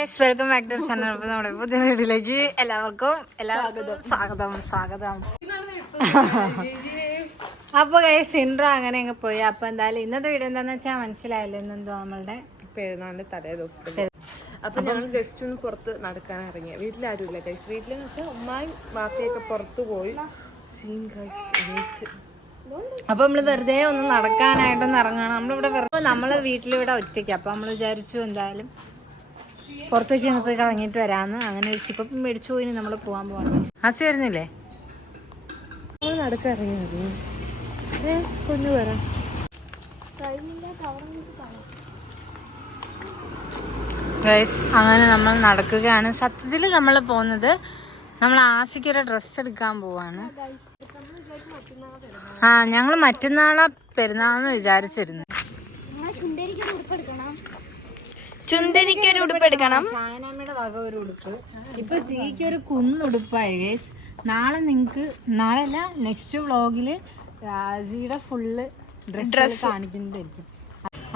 Guys welcome back to സണ്ണ നമ്മുടെ പുതിയ വീട്ടിലേക്ക് എല്ലാവർക്കും എല്ലാവർക്കും സ്വാഗതം. സ്വാഗതം അപ്പൊ ഗൈസ് ഇൻട്രോ അങ്ങനെ അങ്ങ് പോയി. അപ്പൊ എന്തായാലും ഇന്നത്തെ വീഡിയോ എന്താണെന്ന് വെച്ചാൽ മനസ്സിലായല്ലോ? എന്തോ നമ്മളുടെ പെരുന്നാളിന്റെ തലേ ദിവസത്തിൽ അപ്പൊ ഞങ്ങൾ ജസ്റ്റ് ഒന്ന് പുറത്ത് നടക്കാൻ ഇറങ്ങി വീട്ടിലാരുമില്ല ഗൈസ് വീട്ടിലെന്ന് വെച്ചാൽ ഉമ്മായും ബാപ്പയൊക്കെ പുറത്ത് പോയി. സീൻ ഗൈസ് അപ്പൊ നമ്മൾ വെറുതെ ഒന്ന് നടക്കാനായിട്ടൊന്ന് ഇറങ്ങണം നമ്മളിവിടെ വെറുതെ നമ്മളെ വീട്ടിലിവിടെ ഒറ്റയ്ക്ക്. അപ്പൊ നമ്മൾ വിചാരിച്ചു എന്തായാലും പുറത്തേക്ക് ഒന്ന് പോയി കറങ്ങിയിട്ട് വരാന്ന്. അങ്ങനെ ഒരു ഇപ്പൊ മേടിച്ചു പോയി നമ്മൾ പോകാൻ പോകണം ആസി വരുന്നില്ലേ? നമ്മൾ നടക്കാൻ ഇറങ്ങിയത് ഏ കൊന്നു ഗൈസ് അങ്ങനെ നമ്മൾ നടക്കുകയാണ്. സത്യത്തിൽ നമ്മൾ പോകുന്നത് നമ്മൾ ആസിക്ക് ഒരു ഡ്രസ്സ് എടുക്കാൻ പോവാണ്. ആ ഞങ്ങൾ മറ്റന്നാളാ പെരുന്നാളെന്ന് വിചാരിച്ചിരുന്നു. ചുന്തരിക്ക് ഒരു ഉടുപ്പ് എടുക്കണം. സായനാമ്മയുടെ വക ഒരു ഉടുപ്പ്. ഇപ്പൊ സിക്ക് ഒരു കുന്നുടുപ്പായി ഗേസ് നാളെ നിങ്ങക്ക് നാളെ അല്ല നെക്സ്റ്റ് വ്ളോഗിൽ സിയുടെ ഫുള്ള് ഡ്രസ് കാണിക്കുന്നതായിരിക്കും.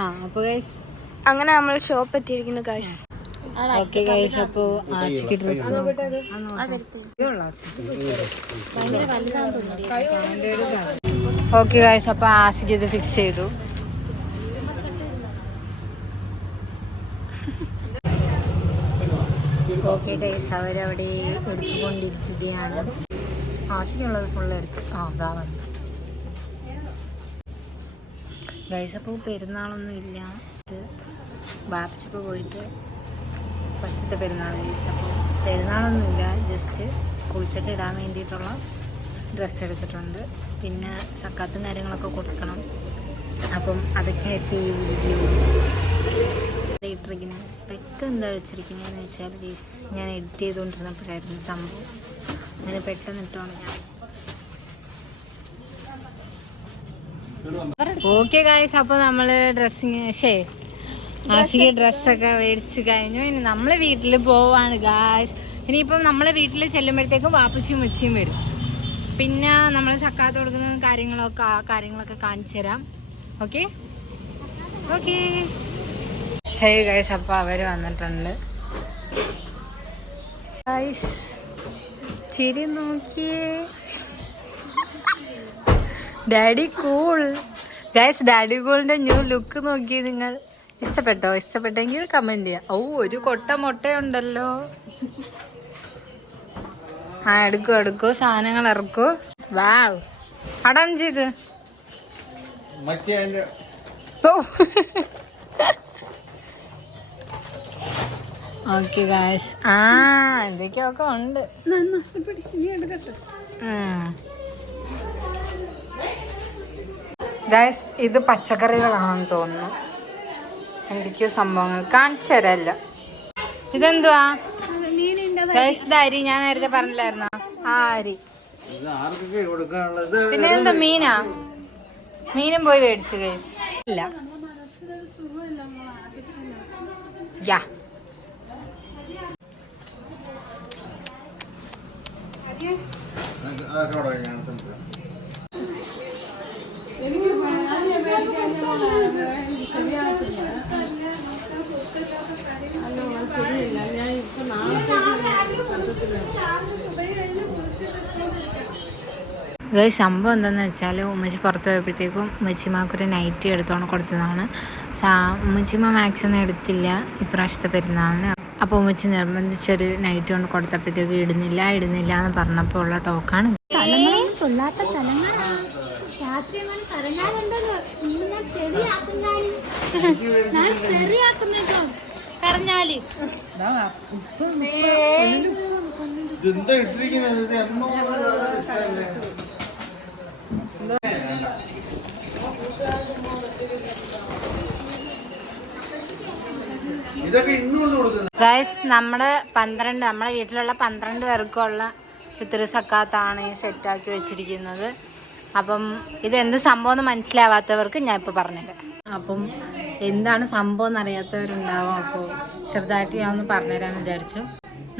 ആ അപ്പൊ ഗൈസ് അങ്ങനെ നമ്മൾ ഷോപ്പ് എത്തിയിരിക്കുന്നു ഗൈസ് ഓക്കെ ഗൈസ് അപ്പോ ആശിക്ക് ഡ്രസ് ഓക്കെ ഗൈസ് അപ്പൊ ആശിക്ക് ഇത് ഫിക്സ് ചെയ്തു. ഓക്കെ ഗൈസ് അവരവിടെ എടുത്തുകൊണ്ടിരിക്കുകയാണ്. ആശയുള്ളത് ഫുൾ എടുത്ത്. ആ അതാ വന്നു. ഗൈസ് അപ്പോൾ പെരുന്നാളൊന്നും ഇല്ല. ബാപ്പിച്ചപ്പോൾ പോയിട്ട് ഫസ്റ്റത്തെ പെരുന്നാൾ ഗൈസ് അപ്പോൾ പെരുന്നാളൊന്നുമില്ല ജസ്റ്റ് കുളിച്ചിട്ട് ഇടാൻ വേണ്ടിയിട്ടുള്ള ഡ്രസ്സ് എടുത്തിട്ടുണ്ട്. പിന്നെ സക്കാത്തും കാര്യങ്ങളൊക്കെ കൊടുക്കണം. അപ്പം അതൊക്കെ ആയിരിക്കും ഈ വീഡിയോ ഇട്ടിരിക്കുന്നത് സ്പെക്ക് എന്താ വെച്ചിരിക്കുന്നതെന്ന് വെച്ചാൽ ഗേസ് ഞാൻ എഡിറ്റ് ചെയ്തുകൊണ്ടിരുന്നപ്പോഴായിരുന്നു സംഭവം. അങ്ങനെ പെട്ടെന്ന് ഇട്ടാണ് ഞാൻ ഓക്കെ ഗായ്സ് അപ്പോൾ നമ്മൾ ഡ്രസ്സിങ് ശേ ആസിക്ക് ഡ്രസ്സൊക്കെ മേടിച്ച് കഴിഞ്ഞു. ഇനി നമ്മൾ വീട്ടിൽ പോവാണ് ഗായ്സ് ഇനിയിപ്പം നമ്മളെ വീട്ടിൽ ചെല്ലുമ്പോഴത്തേക്കും വാപ്പച്ചിയും മച്ചിയും വരും. പിന്നെ നമ്മൾ ചക്കാത്ത കൊടുക്കുന്ന കാര്യങ്ങളൊക്കെ കാര്യങ്ങളൊക്കെ കാണിച്ചു തരാം ഓക്കെ ഓക്കെ ഹേ ഗൈസ് അപ്പോൾ അവർ വന്നിട്ടുണ്ട്. ഗൈസ് ചിരി നോക്കിയേ. ഡാഡി കൂൾ ഗൈസ് ഡാഡി കൂളിന്റെ ന്യൂ ലുക്ക് നോക്കി നിങ്ങൾ. ഇഷ്ടപ്പെട്ടോ? ഇഷ്ടപ്പെട്ടെങ്കിൽ കമന്റ് ചെയ്യാം. ഓ ഒരു കൊട്ട മുട്ടയുണ്ടല്ലോ. ആ എടുക്കൂ എടുക്കൂ സാധനങ്ങൾ ഇറക്കൂ. വാവ് അടം ചെയ്ത്? ഓ. ഓക്കെ ഗായ്സ് ആ എന്തൊക്കെയൊക്കെ ഉണ്ട്? ഗായ്സ് ഇത് പച്ചക്കറികളാണെന്ന് തോന്നുന്നു. എന്തൊക്കെയോ സംഭവങ്ങൾ കാണിച്ചു തരല്ല. ഇതെന്തുവാ? ഗായ്സ് ഇത് അരി. ഞാൻ നേരത്തെ പറഞ്ഞില്ലായിരുന്നോ? ആ അരി. പിന്നെ എന്താ മീനാ? മീനും പോയി മേടിച്ചു ഗൈസ് ഇല്ല. യാ. സംഭവം എന്താണെന്ന് വെച്ചാൽ ഉമ്മച്ചി പുറത്ത് പോയപ്പോഴത്തേക്കും ഉമ്മച്ചിമാക്കൊരു നൈറ്റി എടുത്തോണ്ട് കൊടുത്തതാണ്. ഉമ്മച്ചിമ്മ മാക്സിമം എടുത്തില്ല ഇപ്രാവശ്യത്തെ പെരുന്നാളിന്. അപ്പോൾ ഉമ്മച്ചി നിർബന്ധിച്ചൊരു നൈറ്റ് കൊണ്ട് കൊടുത്തപ്പോഴത്തേക്ക് ഇടുന്നില്ല ഇടുന്നില്ല എന്ന് പറഞ്ഞപ്പോൾ ഉള്ള ടോക്കാണ് കൊള്ളാത്ത തലങ്ങളാ രാത്രി അങ്ങനെ കറങ്ങാറുണ്ടല്ലോ ഇന്ന് ഞാൻ ചെറിയാക്കുന്നാൽ ഞാൻ ചെറിയാക്കുന്നോ കറഞ്ഞാൽ ഇതെന്താ ഇട്ടിരിക്കുന്നത് ഇത് എന്നോ ഇഷ്ടമല്ലേ? ഇതൊക്കെ ഇന്ന് കൊണ്ട് കൊടുക്കുന്നത് ഗൈസ് നമ്മുടെ പന്ത്രണ്ട് നമ്മുടെ വീട്ടിലുള്ള പന്ത്രണ്ട് പേർക്കുള്ള ഫിത്രി സക്കാത്താണ് സെറ്റാക്കി വെച്ചിരിക്കുന്നത്. അപ്പം ഇത് എന്ത് സംഭവം എന്ന് മനസ്സിലാവാത്തവർക്ക് ഞാൻ ഇപ്പോൾ പറഞ്ഞുതരാം. അപ്പം എന്താണ് സംഭവം എന്നറിയാത്തവരുണ്ടാവും അപ്പോൾ ചെറുതായിട്ട് ഞാൻ ഒന്ന് പറഞ്ഞുതരാമെന്ന് വിചാരിച്ചു.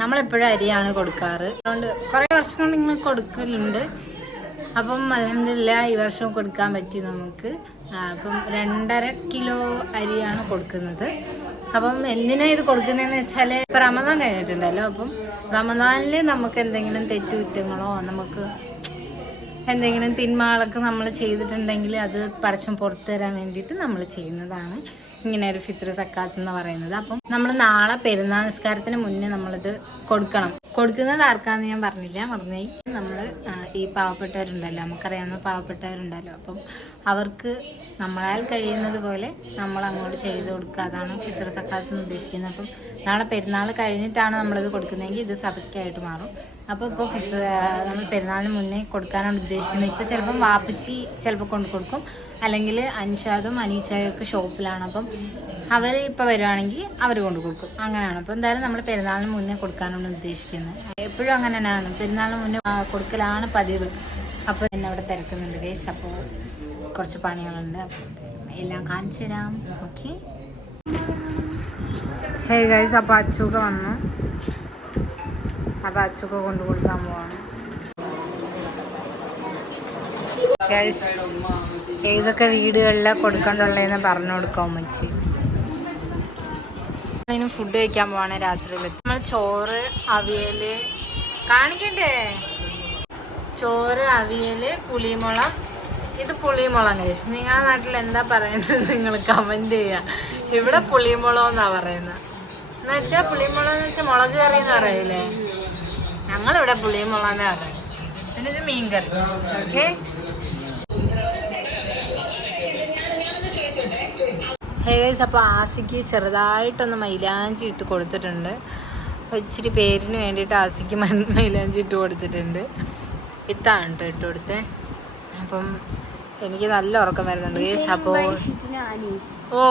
നമ്മളെപ്പോഴും അരിയാണ് കൊടുക്കാറ്. അതുകൊണ്ട് കുറേ വർഷം കൊണ്ട് ഇങ്ങനെ കൊടുക്കലുണ്ട്. അപ്പം അലഹമില്ല ഈ വർഷവും കൊടുക്കാൻ പറ്റി നമുക്ക്. അപ്പം രണ്ടര കിലോ അരിയാണ് കൊടുക്കുന്നത്. അപ്പം എന്തിനാ ഇത് കൊടുക്കുന്നതെന്ന് വെച്ചാൽ ഇപ്പം റമദാൻ കഴിഞ്ഞിട്ടുണ്ടല്ലോ അപ്പം റമദാനിൽ നമുക്ക് എന്തെങ്കിലും തെറ്റുകുറ്റങ്ങളോ നമുക്ക് എന്തെങ്കിലും തിന്മകളൊക്കെ നമ്മൾ ചെയ്തിട്ടുണ്ടെങ്കിൽ അത് പടച്ചം പുറത്തു തരാൻ വേണ്ടിയിട്ട് നമ്മൾ ചെയ്യുന്നതാണ് ഇങ്ങനെ ഒരു ഫിത്ര സക്കാത്ത് എന്ന് പറയുന്നത്. അപ്പം നമ്മൾ നാളെ പെരുന്നാൾ നിസ്കാരത്തിന് മുന്നേ നമ്മളിത് കൊടുക്കണം. കൊടുക്കുന്നത് ആർക്കാന്ന് ഞാൻ പറഞ്ഞില്ല. പറഞ്ഞേ നമ്മൾ ഈ പാവപ്പെട്ടവരുണ്ടല്ലോ. നമുക്കറിയാവുന്ന പാവപ്പെട്ടവരുണ്ടല്ലോ. അപ്പം അവർക്ക് നമ്മളാൽ കഴിയുന്നത് പോലെ നമ്മൾ അങ്ങോട്ട് ചെയ്ത് കൊടുക്കുക. അതാണ് ഫിത്ര സക്കാത്ത് എന്ന് ഉദ്ദേശിക്കുന്നത്. അപ്പം നാളെ പെരുന്നാൾ കഴിഞ്ഞിട്ടാണ് നമ്മളിത് കൊടുക്കുന്നതെങ്കിൽ ഇത് സതക്കായിട്ട് മാറും. അപ്പോൾ ഇപ്പോൾ ഫിസ് നമ്മൾ പെരുന്നാളിന് മുന്നേ കൊടുക്കാനാണ് ഉദ്ദേശിക്കുന്നത്. ഇപ്പോൾ ചിലപ്പം വാപ്പച്ചി ചിലപ്പോൾ കൊണ്ട് കൊടുക്കും. അല്ലെങ്കിൽ അൻഷാദും അനീച്ചായൊക്കെ ഷോപ്പിലാണ്. അപ്പം അവർ ഇപ്പോൾ വരുവാണെങ്കിൽ അവർ കൊണ്ട് കൊടുക്കും. അങ്ങനെയാണ്. അപ്പോൾ എന്തായാലും നമ്മൾ പെരുന്നാളിന് മുന്നേ കൊടുക്കാനാണ് ഉദ്ദേശിക്കുന്നത്. എപ്പോഴും അങ്ങനെ തന്നെയാണ് പെരുന്നാളിന് മുന്നേ കൊടുക്കലാണ് പതിവ്. അപ്പോൾ എന്നെ അവിടെ തിരക്കുന്നുണ്ട് കേസ് അപ്പോൾ കുറച്ച് പണികളുണ്ട്. എല്ലാം കാണിച്ചു തരാം. ഓക്കെ ഹേ ഗൈസ് അപ്പോൾ അച്ചൂക്ക വന്നു. അപ്പോൾ അച്ചൂക്ക കൊണ്ടു കൊടുക്കാൻ പോവാണ്. ഏതൊക്കെ വീടുകളിലാണ് കൊടുക്കണ്ടുള്ളതെന്ന് പറഞ്ഞു കൊടുക്കാം ഉമ്മച്ചി. അതിന് ഫുഡ് കഴിക്കാൻ പോവാണ് രാത്രി നമ്മൾ ചോറ് അവിയൽ കാണിക്കണ്ടേ? ചോറ് അവിയൽ പുളിമുളം ഇത് പുളിമുളം കഴിച്ചു നിങ്ങളുടെ നാട്ടിൽ എന്താ പറയുന്നത്? നിങ്ങൾ കമന്റ് ചെയ്യുക ഇവിടെ പുളിമുളം എന്നാ പറയുന്നത് എന്ന് വെച്ചാൽ പുളിമുളം എന്ന് വെച്ചാൽ മുളക് കറി എന്ന് പറയില്ലേ ഞങ്ങളിവിടെ പുളിമുളം എന്നാ പറയുന്നത് പിന്നെ ഇത് മീൻ കറി ഓക്കെ ഹേഗൈസ് അപ്പോൾ ആസിക്ക് ചെറുതായിട്ടൊന്ന് മൈലാഞ്ചി ഇട്ട് കൊടുത്തിട്ടുണ്ട്. അപ്പോൾ ഇച്ചിരി പേരിന് വേണ്ടിയിട്ട് ആസിക്ക് മൈലാഞ്ചി ഇട്ട് കൊടുത്തിട്ടുണ്ട്. ഇത്താണ് കേട്ടോ ഇട്ട് കൊടുത്തേ. അപ്പം എനിക്ക് നല്ല ഉറക്കം വരുന്നുണ്ട്. ഗേസ് അപ്പോൾ ഓ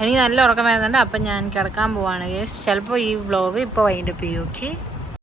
എനിക്ക് നല്ല ഉറക്കം വരുന്നുണ്ട്. അപ്പം ഞാൻ കിടക്കാൻ പോവാണ്. ഗേസ് ചിലപ്പോൾ ഈ വ്ളോഗ് ഇപ്പോൾ വൈകിട്ട് പി ഓക്കെ